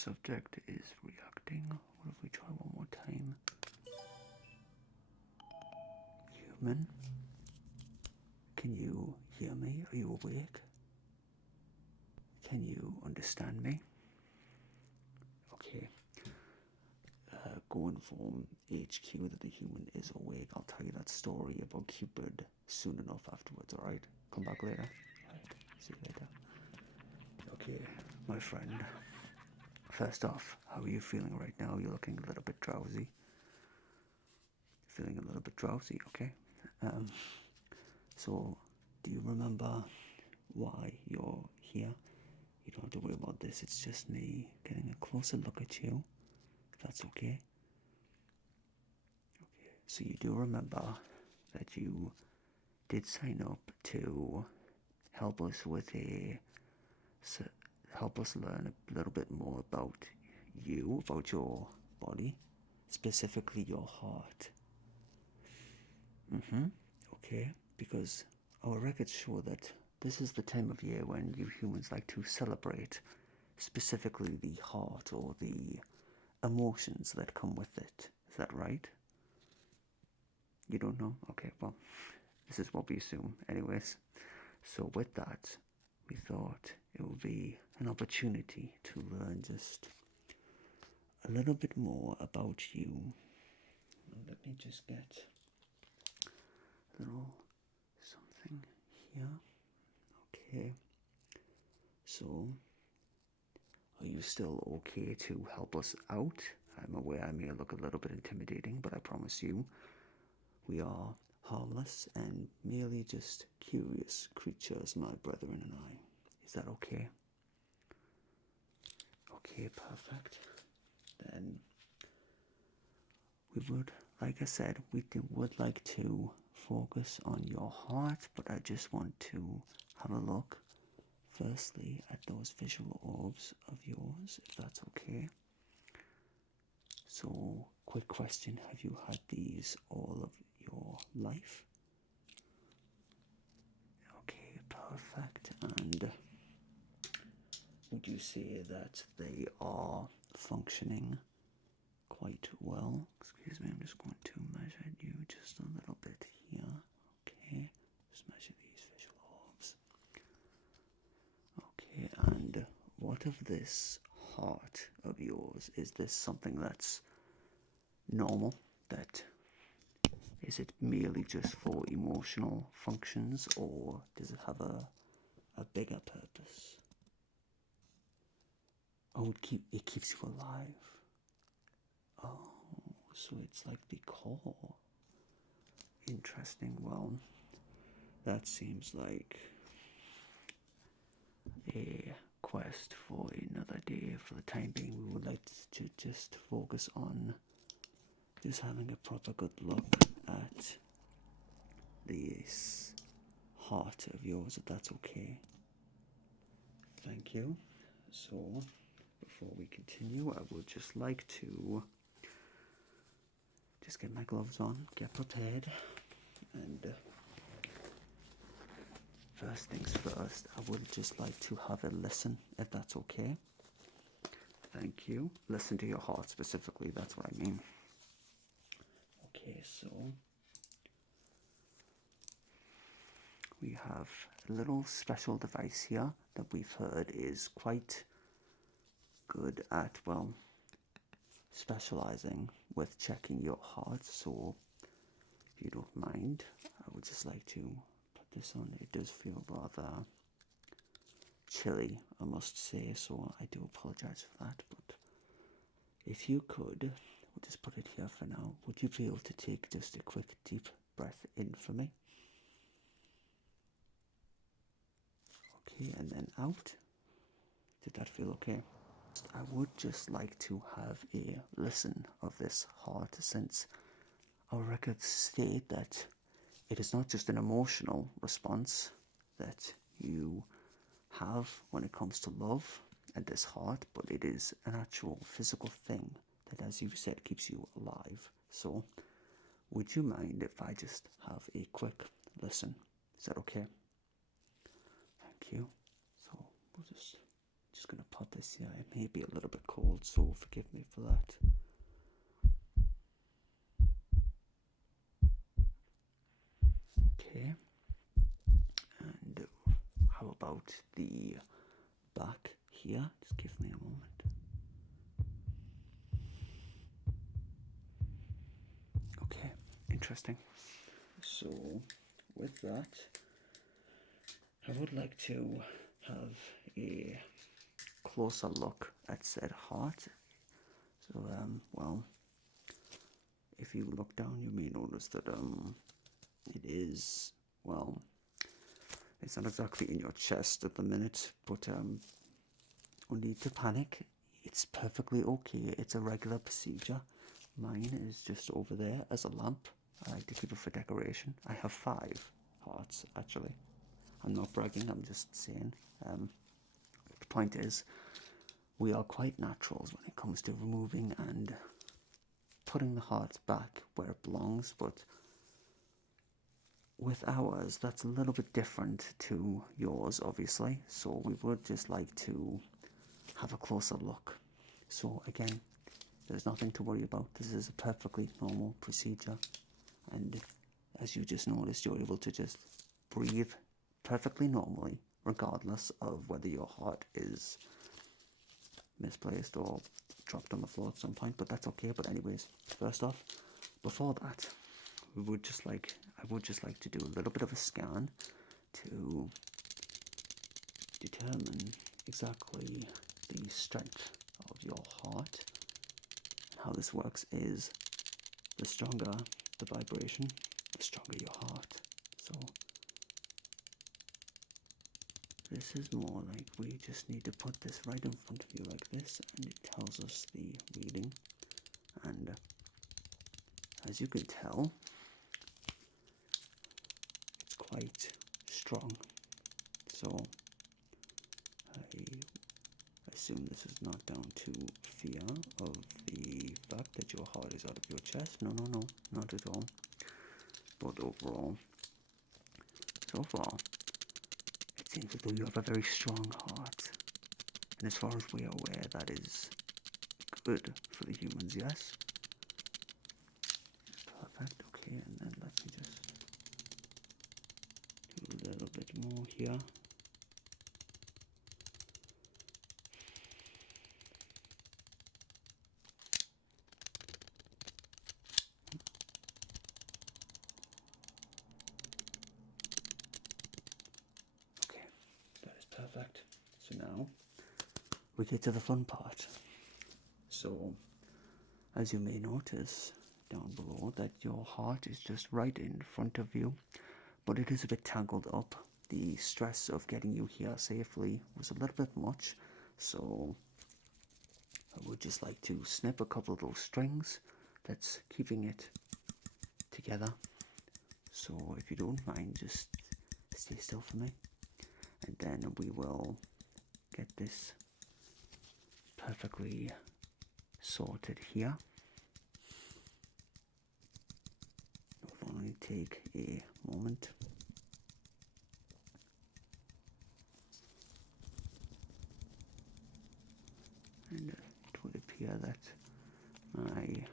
subject is reacting. What if we try one more time? Human, can you hear me? Are you awake? Can you understand me? Okay. Go inform HQ that the human is awake. I'll tell you that story about Cupid soon enough afterwards, alright? Come back later. Right. See you later. Okay, my friend. First off, how are you feeling right now? You're looking a little bit drowsy. Feeling a little bit drowsy, okay? So, do you remember why you're here? You don't have to worry about this. It's just me getting a closer look at you, if that's okay. Okay, so you do remember that you did sign up to help us with help us learn a little bit more about you, about your body, specifically your heart. Okay, because our records show that this is the time of year when you humans like to celebrate specifically the heart or the emotions that come with it. Is that right? You don't know? Okay, well, this is what we assume anyways. So with that, we thought it would be an opportunity to learn just a little bit more about you. Let me just get a little something here. Okay. So, are you still okay to help us out? I'm aware I may look a little bit intimidating, but I promise you, we are harmless and merely just curious creatures, my brethren and I. Is that okay? Okay, perfect. Then we would, like I said, would like to focus on your heart, but I just want to have a look firstly at those visual orbs of yours, if that's okay. So, quick question, have you had these all of your life? Okay, perfect. And would you say that they are functioning quite well? Excuse me, I'm just going to measure you just a little bit here. Okay, just measure these visual orbs. Okay, and what of this heart of yours? Is this something that's normal? That is it merely just for emotional functions, or does it have a bigger purpose? Oh, it keeps you alive. Oh, so it's like the core. Interesting. Well, that seems like a quest for another day. For the time being, we would like to just focus on just having a proper good look at this heart of yours, if that's okay. Thank you. So, before we continue, I would just like to just get my gloves on, get prepared, and first things first, I would just like to have a listen, if that's okay. Thank you. Listen to your heart specifically, that's what I mean. Okay, so we have a little special device here that we've heard is quite good at, well, specializing with checking your heart. So if you don't mind, I would just like to put this on. It does feel rather chilly, I must say, so I do apologize for that, but if you could, we'll just put it here for now. Would you be able to take just a quick deep breath in for me? Okay, and then out. Did that feel okay? I would just like to have a listen of this heart, since our records state that it is not just an emotional response that you have when it comes to love and this heart, but it is an actual physical thing that, as you said, keeps you alive. So, would you mind if I just have a quick listen? Is that okay? Thank you. So, we'll just just going to put this here. It may be a little bit cold, so forgive me for that. Okay. And how about the back here? Just give me a moment. Okay, interesting. So with that, I would like to have a closer look at said heart. So, well, if you look down, you may notice that it is, well, it's not exactly in your chest at the minute, but no need to panic. It's perfectly okay. It's a regular procedure. Mine is just over there as a lamp. I like to keep it for decoration. I have 5 hearts, actually. I'm not bragging, I'm just saying. The point is, we are quite naturals when it comes to removing and putting the heart back where it belongs, but with ours, that's a little bit different to yours, obviously. So we would just like to have a closer look. So again, there's nothing to worry about. This is a perfectly normal procedure. And as you just noticed, you're able to just breathe perfectly normally, regardless of whether your heart is misplaced or dropped on the floor at some point, but that's okay. But anyways, first off, before that, I would just like to do a little bit of a scan to determine exactly the strength of your heart. And how this works is, the stronger the vibration, the stronger your heart. So this is more like we just need to put this right in front of you like this, and it tells us the reading. And as you can tell, it's quite strong. So I assume this is not down to fear of the fact that your heart is out of your chest. No, not at all. But overall, so far, it seems as though you have a very strong heart. And as far as we are aware, that is good for the humans, yes? Perfect, okay, and then let me just do a little bit more here. Okay, that is perfect. So now we get to the fun part. So, as you may notice down below, that your heart is just right in front of you, but it is a bit tangled up. The stress of getting you here safely was a little bit much, so I would just like to snip a couple of those strings that's keeping it together. So if you don't mind, just stay still for me, and then we will get this perfectly sorted here. It will only take a moment. And it would appear that my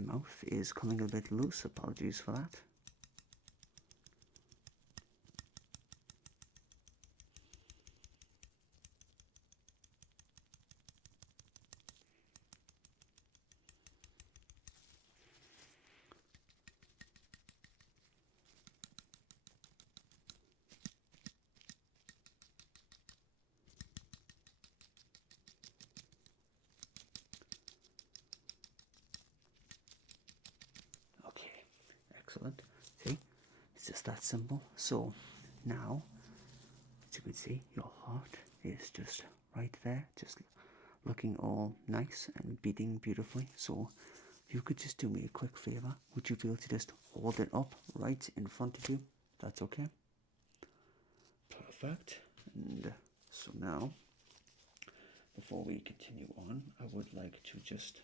mouth is coming a bit loose. Apologies for that. Okay, excellent. See, it's just that simple. So now, as you can see, your heart is just right there, just looking all nice and beating beautifully. So if you could just do me a quick favor, would you be able to just hold it up right in front of you? That's okay. Perfect. And so now, before we continue on, I would like to just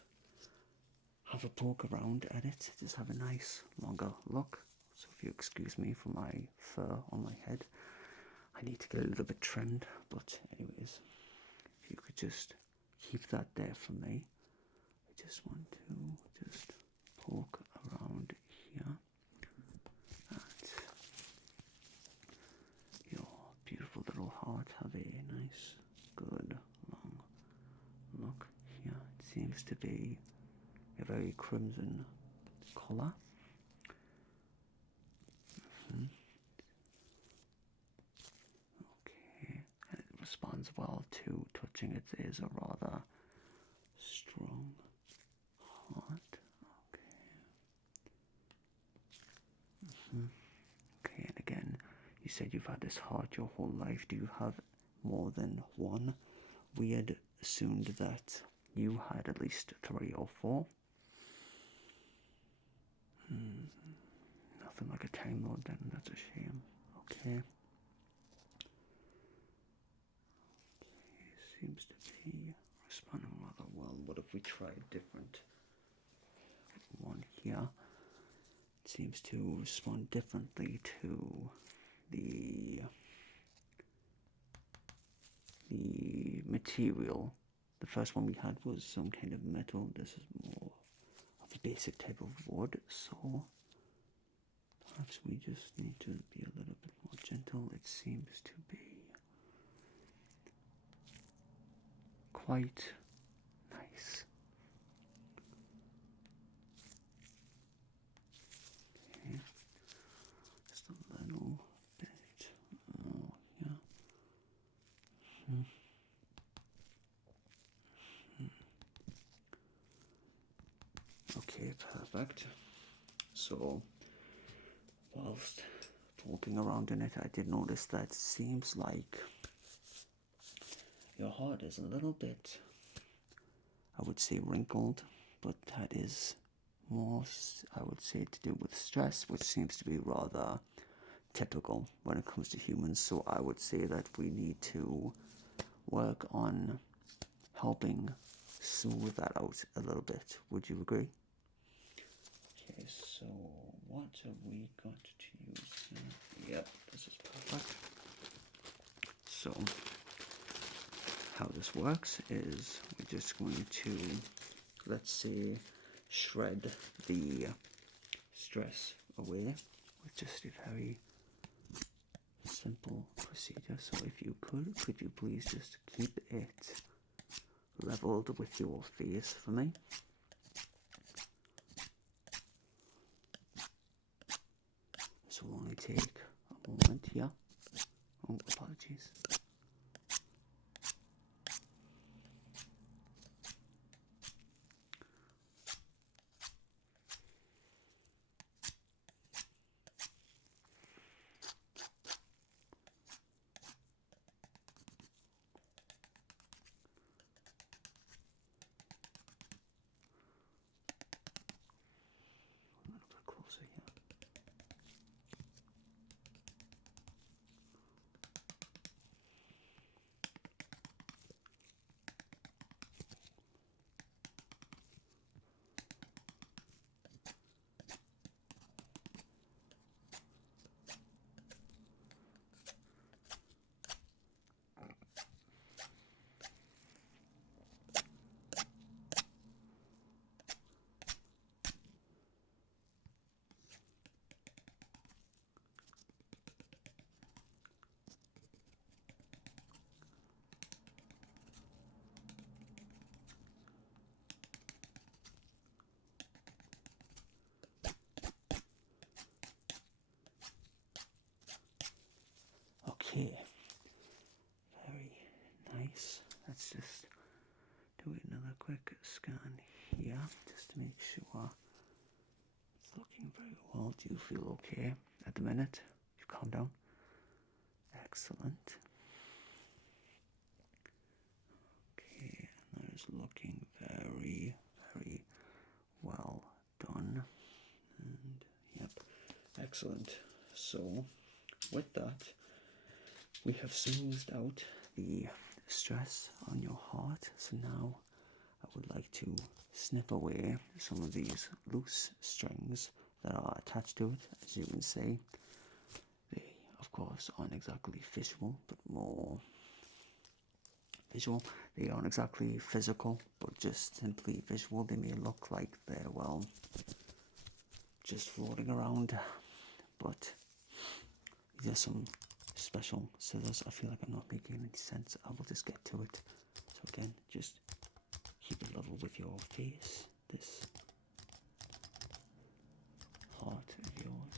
have a poke around at it, just have a nice longer look. So if you excuse me for my fur on my head, I I need to get a little bit trimmed, but anyways, if you could just keep that there for me. I just want to just poke around here at your beautiful little heart. Have a nice, good, long look here. It seems to be a very crimson colour. Okay, and it responds well to touching. It is a rather strong heart. Okay. Okay, and again, you said you've had this heart your whole life. Do you have more than one? We had assumed that you had at least 3 or 4. Nothing like a Time Lord then, that's a shame. Okay. Seems to be responding rather well. What if we tried different? One here. It seems to respond differently to the material. The first one we had was some kind of metal. This is more of a basic type of wood, so perhaps we just need to be a little bit more gentle. It seems to be quite nice. Okay. Just a little bit. Oh, yeah. Okay, perfect. So, whilst walking around in it, I did notice that it seems like your heart is a little bit, I would say, wrinkled, but that is more, I would say, to do with stress, which seems to be rather typical when it comes to humans. So I would say that we need to work on helping smooth that out a little bit. Would you agree? Okay, so what have we got to use here? Yep, this is perfect. So how this works is we're just going to, let's say, shred the stress away with just a very simple procedure. So if you could you please just keep it leveled with your face for me? This will only take a moment here. Oh, apologies. A little bit closer here. Okay, very nice. Let's just do another quick scan here just to make sure it's looking very well. Do you feel okay at the minute? You calm down? Excellent. Okay, and that is looking very, very well done. And yep, excellent. So with that, we have smoothed out the stress on your heart. So now I would like to snip away some of these loose strings that are attached to it. As you can see, they of course, aren't exactly visual, but more visual. They aren't exactly physical, but just simply visual. They may look like they're, well, just floating around, but these are some special scissors. I feel like I'm not making any sense. I will just get to it. So again, just keep it level with your face. This heart of yours.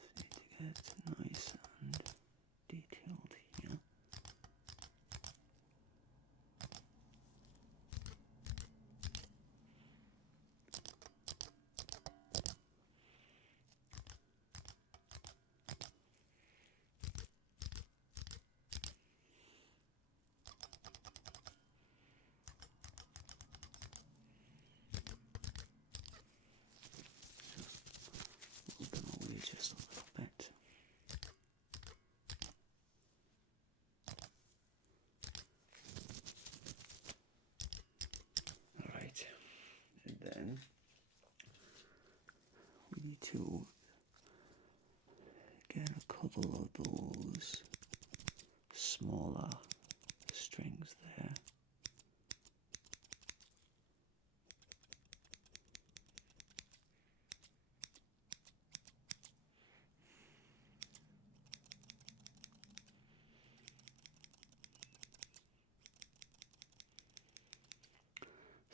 Just need to get nice and detailed here. Move them away just a little bit. Alright, and then we need to get a couple of those smaller strings there.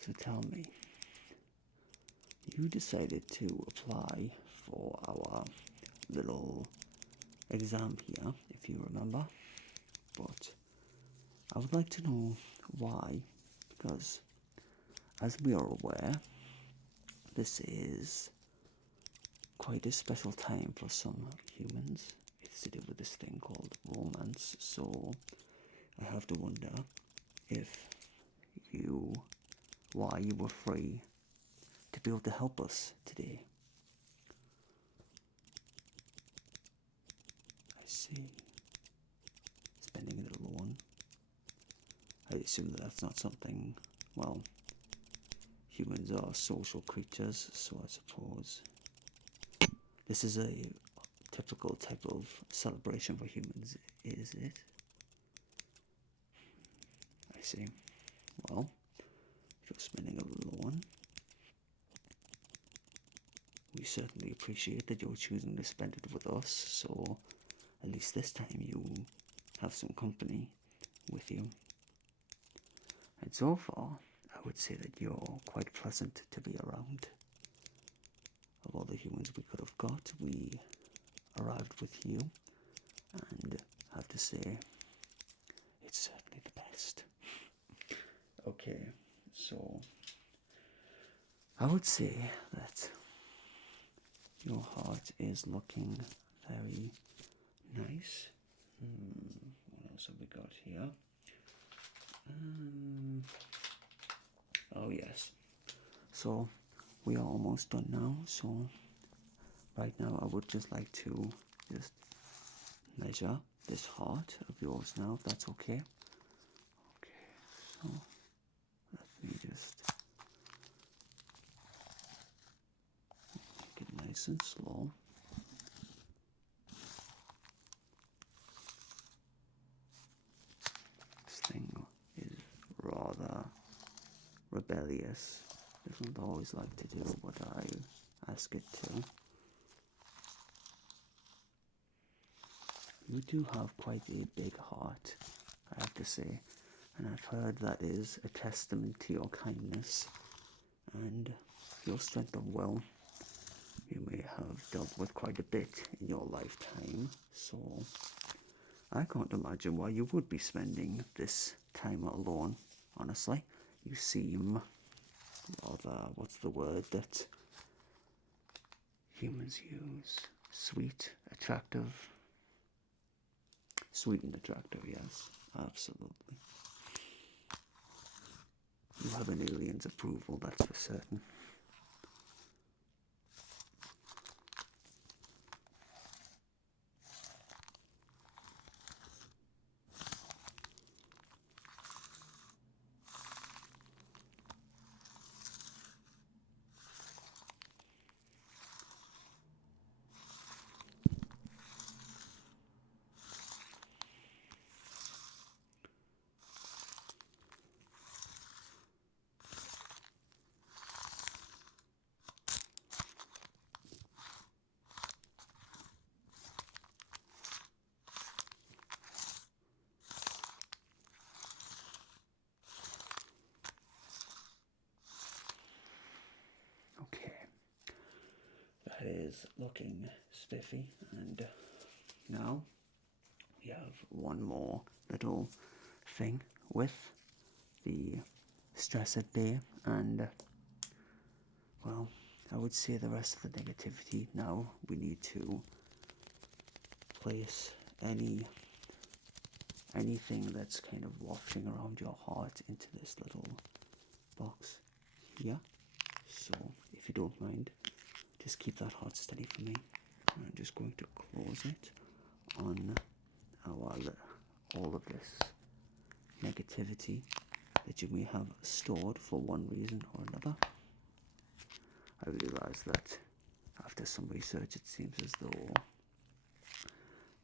So tell me, you decided to apply for our little exam here, if you remember, but I would like to know why, because as we are aware, this is quite a special time for some humans. It's to do with this thing called romance, so I have to wonder if you, why you were free to be able to help us today. I see. Spending it alone. I assume that that's not something, well, humans are social creatures, so I suppose this is a typical type of celebration for humans, is it? I see. Well, if you're spending it alone, we certainly appreciate that you're choosing to spend it with us, so at least this time you have some company with you. And so far, I would say that you're quite pleasant to be around. Of all the humans we could have got, we arrived with you, and I have to say, it's certainly the best. Okay, so I would say that your heart is looking very nice. What else have we got here? Oh yes. So we are almost done now. So right now I would just like to just measure this heart of yours now, if that's okay. Okay, so let me just make it nice and slow. This thing is rather rebellious. It doesn't always like to do what I ask it to. You do have quite a big heart, I have to say, and I've heard that is a testament to your kindness and your strength of will. You may have dealt with quite a bit in your lifetime, so I can't imagine why you would be spending this time alone, honestly. You seem rather, what's the word that humans use? Sweet, attractive. Sweet and attractive, yes, absolutely. You have an alien's approval, that's for certain. That is looking spiffy, and now we have one more little thing with the stress at bay, and well, I would say the rest of the negativity. Now we need to place anything that's kind of wafting around your heart into this little box here. So if you don't mind, just keep that heart steady for me. I'm just going to close it on all of this negativity that you may have stored for one reason or another. I realize that after some research, it seems as though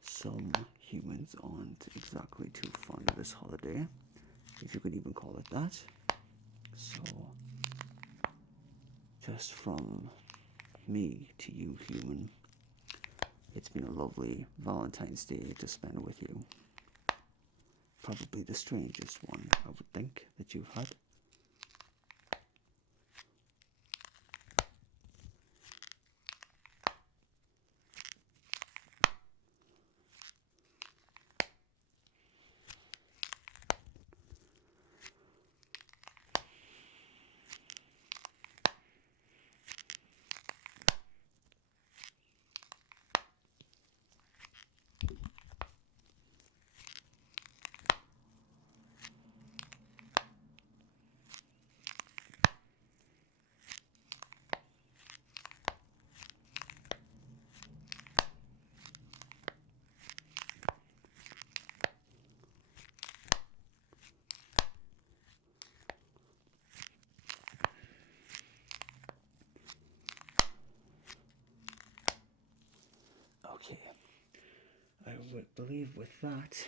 some humans aren't exactly too fond of this holiday, if you could even call it that. So, just from me to you, human, it's been a lovely Valentine's Day to spend with you. Probably the strangest one, I would think, that you've had. Okay, I would believe with that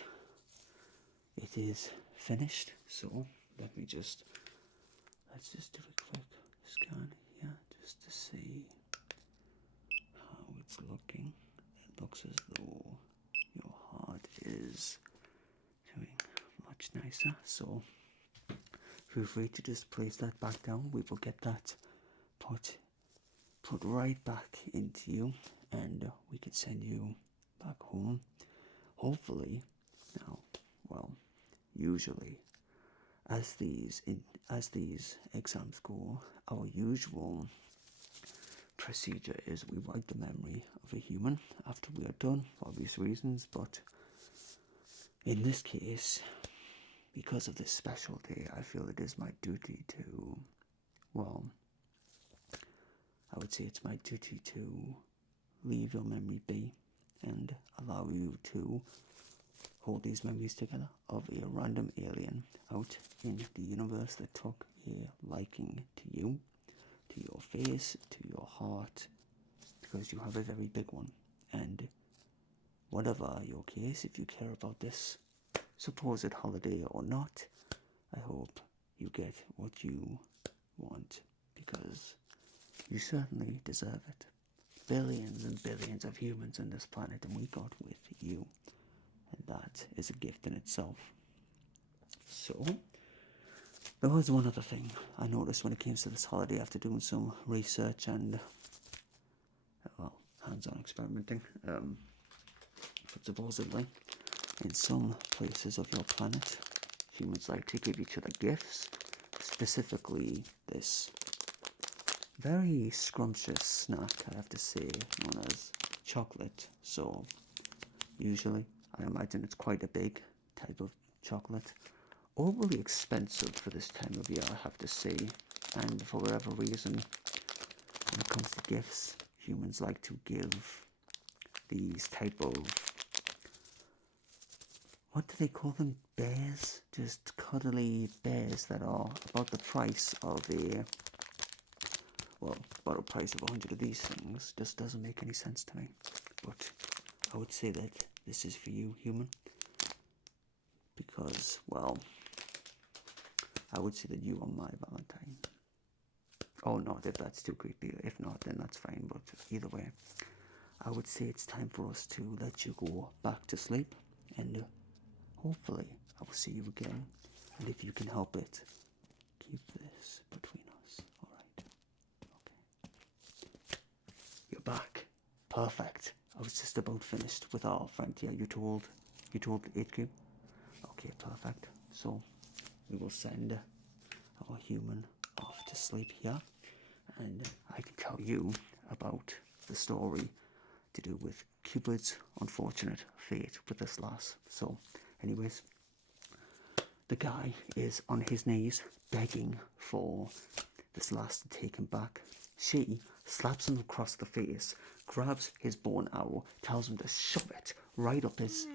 it is finished. So let's just do a quick scan here just to see how it's looking. It looks as though your heart is doing much nicer. So feel free to just place that back down. We will get that put right back into you, and we can send you back home. Hopefully, now, well, usually, as these exams go, our usual procedure is we wipe the memory of a human after we are done, for obvious reasons. But in this case, because of this special day, I feel it is my duty to, well, I would say it's my duty to leave your memory be and allow you to hold these memories together of a random alien out in the universe that took a liking to you, to your face, to your heart, because you have a very big one. And whatever your case, if you care about this supposed holiday or not, I hope you get what you want, because you certainly deserve it. Billions and billions of humans on this planet, and we got with you. And that is a gift in itself. So, there was one other thing I noticed when it came to this holiday after doing some research and, well, hands-on experimenting. But supposedly, in some places of your planet, humans like to give each other gifts. Specifically, this very scrumptious snack, I have to say, known as chocolate. So, usually, I imagine it's quite a big type of chocolate. Overly expensive for this time of year, I have to say. And for whatever reason, when it comes to gifts, humans like to give these type of, what do they call them? Bears? Just cuddly bears that are about the price of about a price of 100 of these things. Just doesn't make any sense to me. But I would say that this is for you, human, because, well, I would say that you are my Valentine. Oh, not if that's too creepy. If not, then that's fine. But either way, I would say it's time for us to let you go back to sleep, and hopefully I will see you again. And if you can help it, keep this between us. All right? Okay. You're back. perfect. I was just about finished with our friend here. You told HQ? Okay, perfect. So we will send our human off to sleep here, and I can tell you about the story to do with Cupid's unfortunate fate with this lass. So, anyways, the guy is on his knees begging for this lass to take him back. She slaps him across the face, grabs his bone arrow, tells him to shove it right up his